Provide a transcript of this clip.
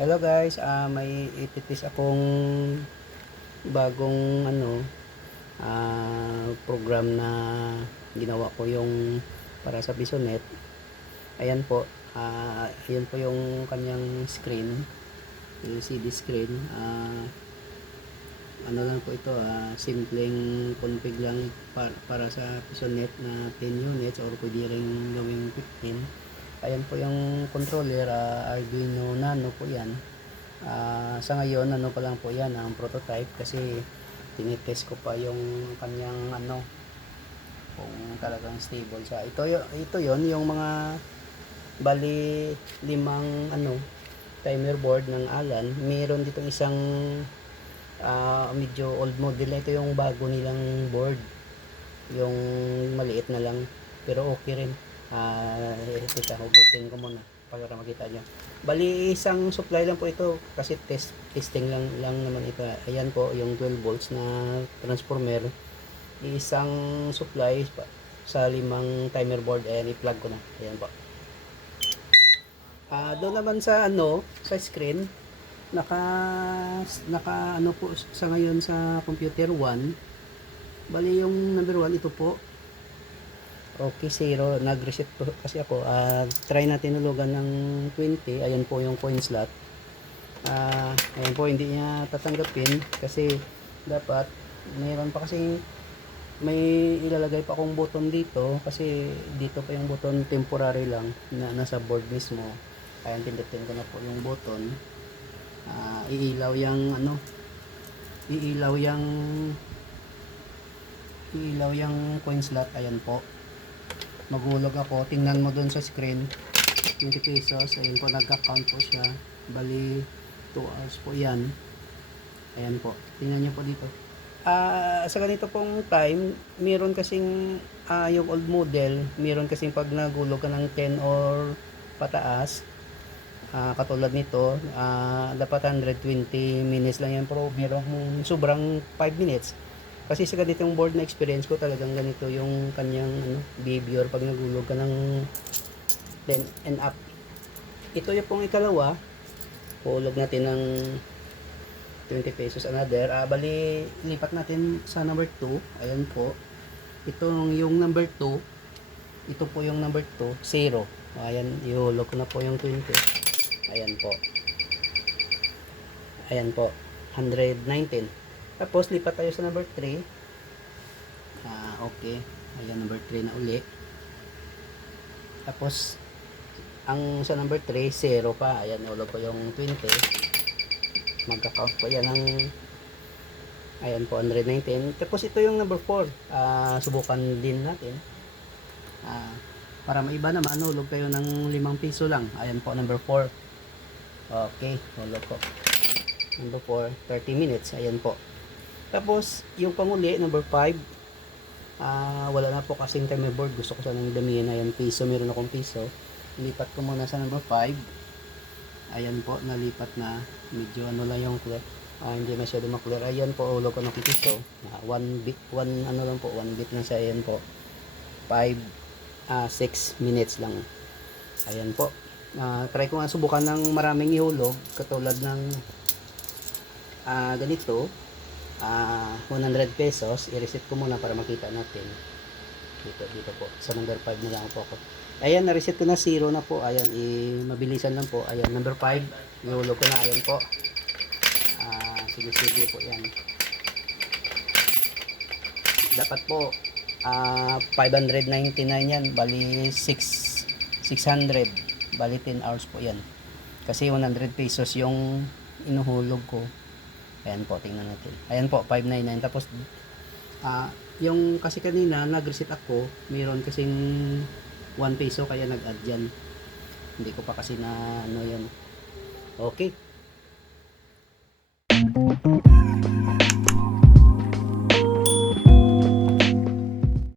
Hello guys, may ititis akong bagong program na ginawa ko yung para sa Bisonet. Ayan po, ayan po yung kanyang screen, LCD screen. Ano lang po ito, simpleng config lang para sa Bisonet na 10 units or pwede rin gawing 15. Ayan po yung controller, Arduino Nano po yan. Sa ngayon pa lang po yan ang prototype kasi tinitest ko pa yung kanyang kung talagang stable siya. Ito yon yung mga bali limang timer board ng Alan. Meron dito isang medyo old model. Ito yung bago nilang board, yung maliit na lang pero okay rin. Teka, hugutin ko muna para makita nyo. Bali isang supply lang po ito kasi testing lang naman ito. Ayan po yung 12 volts na transformer, isang supply sa limang timer board. Ayan, i-plug ko na. Ayan po. Doon naman sa sa screen naka po sa ngayon sa computer 1. Bali yung number 1 ito po. Okay, 0. Nag-reset po kasi ako. Try natin hulugan ng 20. Ayan po yung coin slot. Ayan po, hindi niya tatanggapin kasi dapat mayroon pa kasi may ilalagay pa akong button dito kasi dito pa yung button temporary lang na nasa board mismo. Ayan, pindutin ko na po yung button. Iilaw yung coin slot. Ayan po, maghulog ako. Tingnan mo dun sa screen, 20 pesos. Ayun po, nagka-count po siya. Bali 2 hours po yan. Ayan po, tingnan nyo po dito. Sa ganito pong time, meron kasing yung old model, meron kasing pag nagulog ka ng 10 or pataas, katulad nito, dapat 120 minutes lang yan, pero merong sobrang 5 minutes. Kasi sa ganitong board na experience ko, talagang ganito yung kanyang behavior pag nagulog ka ng 10 and up. Ito yung pong ikalawa. Hulog natin ng 20 pesos another. Bali, lipat natin sa number 2. Ayan po. Ito yung number 2. Ito po yung number 2. 0. Ayan, ihulog ko na po yung 20. Ayan po. Ayan po. 119. Tapos lipat tayo sa number 3. Okay. Ayan, number 3 na uli. Tapos ang sa number 3, 0 pa. Ayan, ulog ko yung 20. Magka-count po yan ng ayan po, 119. Tapos ito yung number 4. Subukan din natin. Para maiba naman, ulog kayo ng 5 piso lang. Ayan po, number 4. Okay, ulog ko. Number 4, 30 minutes. Ayan po. Tapos, yung panguli, number 5, wala na po kasing timer board. Gusto ko sanang damihin. Ayan, piso. Meron akong piso. Lipat ko muna sa number 5. Ayan po, nalipat na. Medyo lang yung clear. Hindi masyado maklear. Ayan po, ulo ko ng piso. 1 bit na siya. Ayan po. 6 minutes lang. Ayan po. Try ko nga subukan ng maraming ihulog. Katulad ng ganito. 100 pesos, i-reset ko muna para makita natin. Dito po, sa number 5 na lang po ako. Ayan, na-reset ko na, 0 na po. Ayan, mabilisan lang po. Ayan, number 5, ihulog ko na. Ayan po. Sige po yan. Dapat po, 599 yan. Bali, 600. Bali, 10 hours po yan. Kasi 100 pesos yung inuhulog ko. Ayan po, tingnan natin. Ayan po, 599. Tapos, yung kasi kanina, nag-reset ako, mayroon kasing 1 peso, kaya nag-add dyan. Hindi ko pa kasi na yan. Okay.